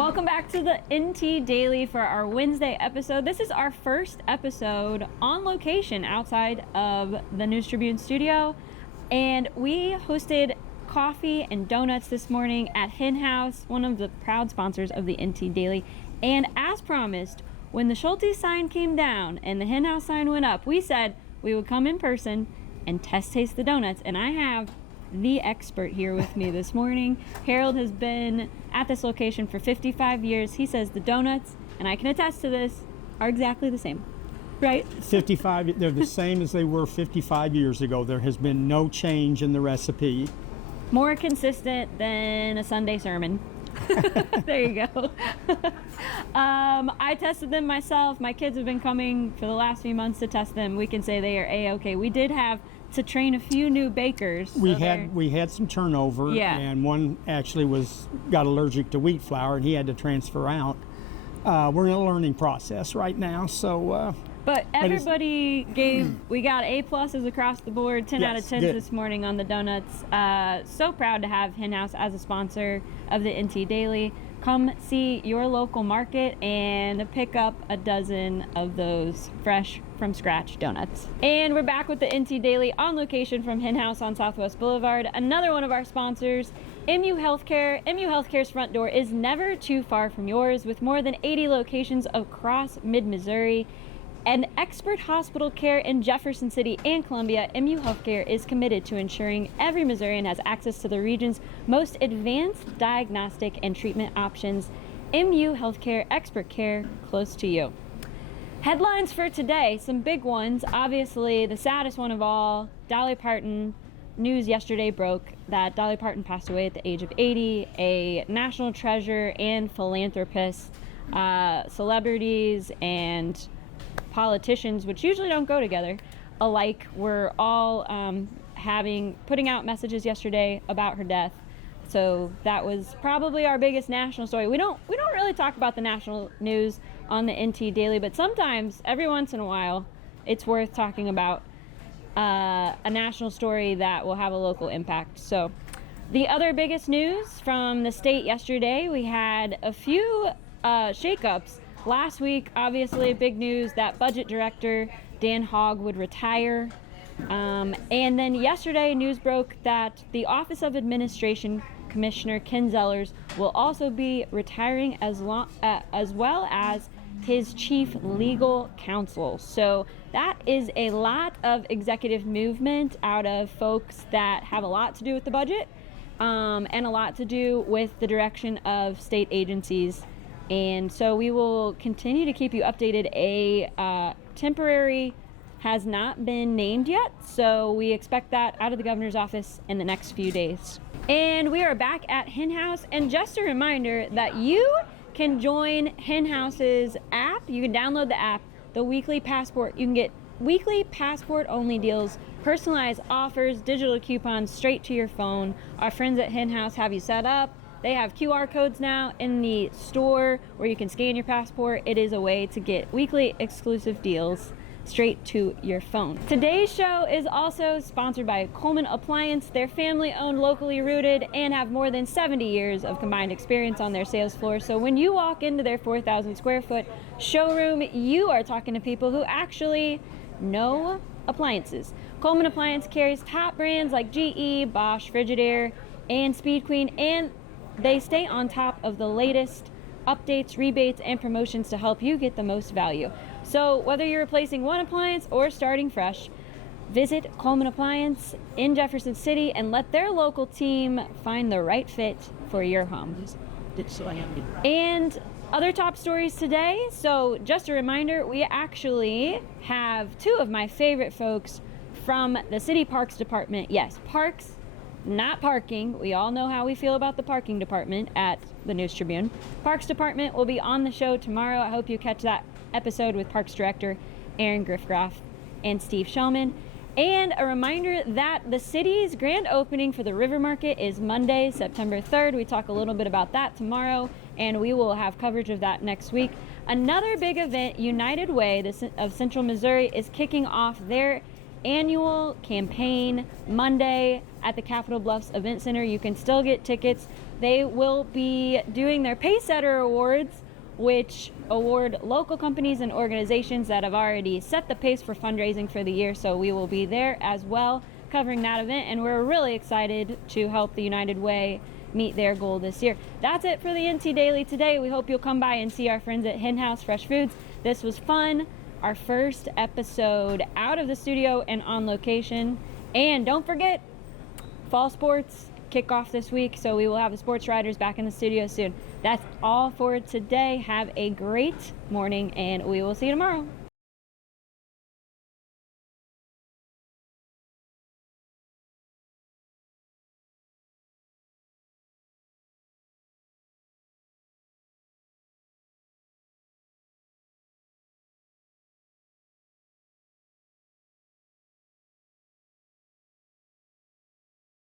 Welcome back to the NT Daily for our Wednesday episode. This is our first episode on location outside of the News Tribune studio, and we hosted coffee and donuts this morning at Hen House, one of the proud sponsors of the NT Daily. And as promised, when the Schulte sign came down and the Hen House sign went up, we said we would come in person and taste the donuts, and I have the expert here with me this morning. Harold has been at this location for 55 years. He says the donuts, and I can attest to this, are exactly the same, right? 55, they're the same as they were 55 years ago. There has been no change in the recipe. More consistent than a Sunday sermon. There you go. I tested them myself. My kids have been coming for the last few months to test them. We can say they are A-okay. We did have to train a few new bakers. We had some turnover, yeah. And one actually got allergic to wheat flour, and he had to transfer out. We're in a learning process right now, so. But everybody we got A+s across the board, 10 out of 10 good. this morning on the donuts. So proud to have Hen House as a sponsor of the NT Daily. Come see your local market and pick up a dozen of those fresh from scratch donuts. And we're back with the NT Daily on location from Hen House on Southwest Boulevard. Another one of our sponsors, MU Healthcare. MU Healthcare's front door is never too far from yours, with more than 80 locations across mid-Missouri and expert hospital care in Jefferson City and Columbia. MU Healthcare is committed to ensuring every Missourian has access to the region's most advanced diagnostic and treatment options. MU Healthcare, expert care close to you. Headlines for today, some big ones. Obviously, the saddest one of all, Dolly Parton. News yesterday broke that Dolly Parton passed away at the age of 80, a national treasure and philanthropist. Celebrities and politicians, which usually don't go together alike, were all putting out messages yesterday about her death. So that was probably our biggest national story. We don't really talk about the national news on the NT Daily, but sometimes, every once in a while, it's worth talking about a national story that will have a local impact. So the other biggest news from the state yesterday, we had a few shakeups. Last week, obviously, big news that budget director Dan Hogg would retire. And then yesterday, news broke that the Office of Administration Commissioner Ken Zellers will also be retiring, as well as his chief legal counsel. So that is a lot of executive movement out of folks that have a lot to do with the budget and a lot to do with the direction of state agencies. And so we will continue to keep you updated. A temporary has not been named yet, so we expect that out of the governor's office in the next few days. And we are back at Hen House, and just a reminder that you can join Hen House's app. You can download the app, the Weekly Passport. You can get weekly passport-only deals, personalized offers, digital coupons straight to your phone. Our friends at Hen House have you set up. They have QR codes now in the store where you can scan your passport. It is a way to get weekly exclusive deals straight to your phone. Today's show is also sponsored by Coleman Appliance. They're family-owned, locally rooted, and have more than 70 years of combined experience on their sales floor. So when you walk into their 4,000 square foot showroom, you are talking to people who actually know appliances. Coleman Appliance carries top brands like GE, Bosch, Frigidaire, and Speed Queen, and they stay on top of the latest updates, rebates, and promotions to help you get the most value. So whether you're replacing one appliance or starting fresh, visit Coleman Appliance in Jefferson City and let their local team find the right fit for your home. And other top stories today. So just a reminder, we actually have two of my favorite folks from the City Parks Department. Yes, parks, not parking. We all know how we feel about the parking department at the News Tribune. Parks Department will be on the show tomorrow. I hope you catch that episode with Parks Director Aaron Griffgraff and Steve Shellman. And a reminder that the city's grand opening for the River Market is Monday, September 3rd. We talk a little bit about that tomorrow, and we will have coverage of that next week. Another big event, United Way of Central Missouri, is kicking off their annual campaign Monday at the Capitol Bluffs Event Center. You can still get tickets. They will be doing their Pacesetter Awards, which award local companies and organizations that have already set the pace for fundraising for the year. So we will be there as well, covering that event, and we're really excited to help the United Way meet their goal this year. That's it for the NT Daily today. We hope you'll come by and see our friends at Hen House Fresh Foods. This was fun. Our first episode out of the studio and on location. And don't forget, fall sports kick off this week, so we will have the sports writers back in the studio soon. That's all for today. Have a great morning, and we will see you tomorrow.